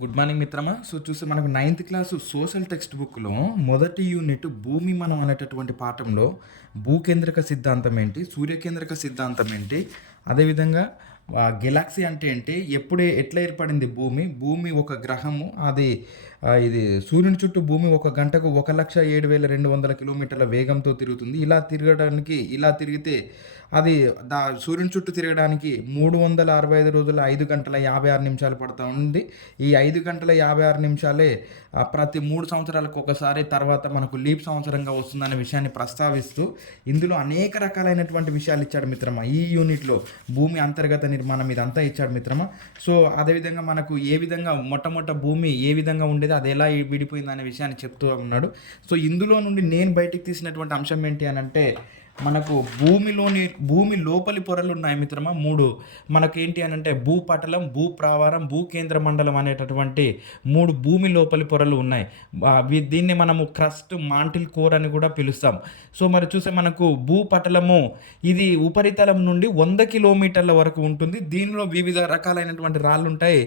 Good morning మిత్రమా. So చూస్తే మనకు నైన్త్ క్లాసు సోషల్ టెక్స్ట్ బుక్‌లో మొదటి యూనిట్ భూమి మనం అనేటటువంటి పాఠంలో భూకేంద్రక సిద్ధాంతం ఏంటి? సూర్యకేంద్రక సిద్ధాంతం ఏంటి? అదేవిధంగా గెలాక్సీ అంటే ఏంటి? ఎట్లా ఏర్పడింది భూమి? భూమి ఒక గ్రహము. ఇది సూర్యుని చుట్టూ భూమి ఒక గంటకు 1,07,200 కిలోమీటర్ల వేగంతో తిరుగుతుంది. ఇలా తిరిగితే అది సూర్యుని చుట్టూ తిరగడానికి 365 రోజుల 5 గంటల 56 నిమిషాలు పడతా ఉంది. ఈ 5 గంటల 56 నిమిషాలే ప్రతి 3 సంవత్సరాలకు ఒకసారి తర్వాత మనకు లీప్ సంవత్సరంగా వస్తుందనే విషయాన్ని ప్రస్తావిస్తూ ఇందులో అనేక రకాలైనటువంటి విషయాలు ఇచ్చాడు మిత్రమా. ఈ యూనిట్‌లో భూమి అంతర్గత నిర్మాణం ఇదంతా ఇచ్చాడు మిత్రమా. సో అదేవిధంగా మనకు ఏ విధంగా మొట్టమొదట భూమి ఏ విధంగా ఉండేది, అది ఎలా విడిపోయిందనే విషయాన్ని చెప్తూ ఉన్నాడు. సో ఇందులో నుండి నేను బయటికి తీసినటువంటి అంశం ఏంటి అనంటే, మనకు భూమి లోపలి పొరలు ఉన్నాయి మిత్రమా. 3 మనకేంటి అనంటే భూపటలం, భూప్రావారం, భూకేంద్ర మండలం అనేటటువంటి 3 భూమి లోపలి పొరలు ఉన్నాయి. దీన్ని మనము క్రస్ట్, మాంటిల్ కోర్ అని కూడా పిలుస్తాం. సో మరి చూస్తే మనకు భూపటలము ఇది ఉపరితలం నుండి 100 కిలోమీటర్ల వరకు ఉంటుంది. దీనిలో వివిధ రకాలైనటువంటి రాళ్ళు ఉంటాయి.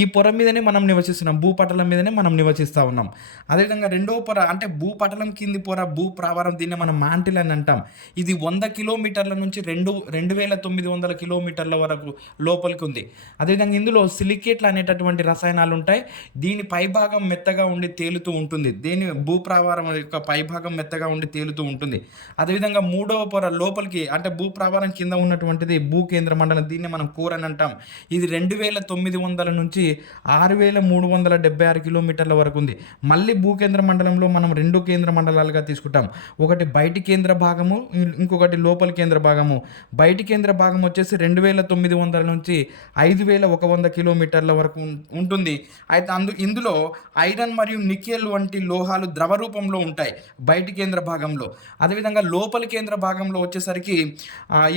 ఈ పొర మీదనే మనం నివసిస్తున్నాం, భూపటలం మీదనే మనం నివసిస్తూ ఉన్నాం. అదేవిధంగా రెండవ పొర అంటే భూపటలం కింది పొర భూప్రావారం, దీన్ని మనం మాంటిల్ అని అంటాం. ఇది 100 కిలోమీటర్ల నుంచి 2,900 కిలోమీటర్ల వరకు లోపలికి ఉంది. అదేవిధంగా ఇందులో సిలికేట్లు అనేటటువంటి రసాయనాలు ఉంటాయి. దీని పైభాగం మెత్తగా ఉండి తేలుతూ ఉంటుంది. భూప్రావారం యొక్క పైభాగం మెత్తగా ఉండి తేలుతూ ఉంటుంది. అదేవిధంగా మూడవ పొర లోపలికి అంటే భూప్రావారం కింద ఉన్నటువంటిది భూకేంద్ర మండలం, దీన్ని మనం కోర్ అని అంటాం. ఇది 2,900 నుంచి 6,376 కిలోమీటర్ల వరకు ఉంది. మళ్ళీ భూకేంద్ర మండలంలో మనం 2 కేంద్ర మండలాలుగా తీసుకుంటాం. ఒకటి బయటి కేంద్ర భాగము, ఇంకొకటి లోపలి కేంద్ర భాగము. బయటి కేంద్ర భాగం వచ్చేసి 2,900 నుంచి 5,100 కిలోమీటర్ల వరకు ఉంటుంది. అయితే ఇందులో ఐరన్ మరియు నికెల్ వంటి లోహాలు ద్రవ రూపంలో ఉంటాయి బయటి కేంద్ర భాగంలో. అదేవిధంగా లోపలి కేంద్ర భాగంలో వచ్చేసరికి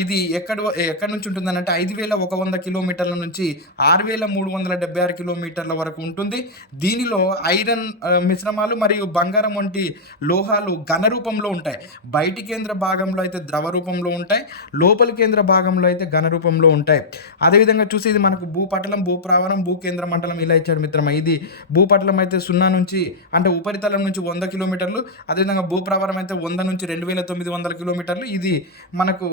ఇది ఎక్కడి నుంచి ఉంటుందని అంటే 5,100 కిలోమీటర్ల నుంచి 6,376 కిలోమీటర్ల వరకు ఉంటుంది. దీనిలో ఐరన్ మిశ్రమాలు మరియు బంగారం వంటి లోహాలు ఘన రూపంలో ఉంటాయి. బయటి కేంద్ర భాగంలో అయితే ద్రవ రూపంలో ఉంటాయి, లోపలి కేంద్ర భాగంలో అయితే ఘన రూపంలో ఉంటాయి. అదేవిధంగా చూసి ఇది మనకు భూపటలం, భూప్రావరం, భూకేంద్ర మండలం ఇలా ఇచ్చాడు మిత్రమా. ఇది భూపటలం అయితే 0 నుంచి అంటే ఉపరితలం నుంచి 100 కిలోమీటర్లు, అదేవిధంగా భూప్రావరం అయితే 100 నుంచి 2,900 కిలోమీటర్లు. ఇది మనకు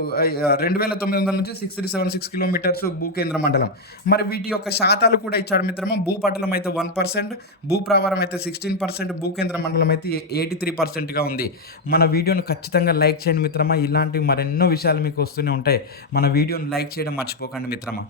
2,900 నుంచి 6,376 కిలోమీటర్స్ భూకేంద్ర మండలం. మరి వీటి యొక్క శాతాలు కూడా ఇచ్చాడు మిత్రమా. భూపటలం అయితే 1%, భూప్రావరం అయితే 16%, భూకేంద్ర మండలం అయితే 83%గా ఉంది. మన వీడియోను ఖచ్చితంగా లైక్ చేయండి మిత్రమా. ఇలాంటి మరెన్నో విషయాలు మీకు వస్తూనే ఉంటాయి. మన వీడియోని లైక్ చేయడం మర్చిపోకండి మిత్రమా.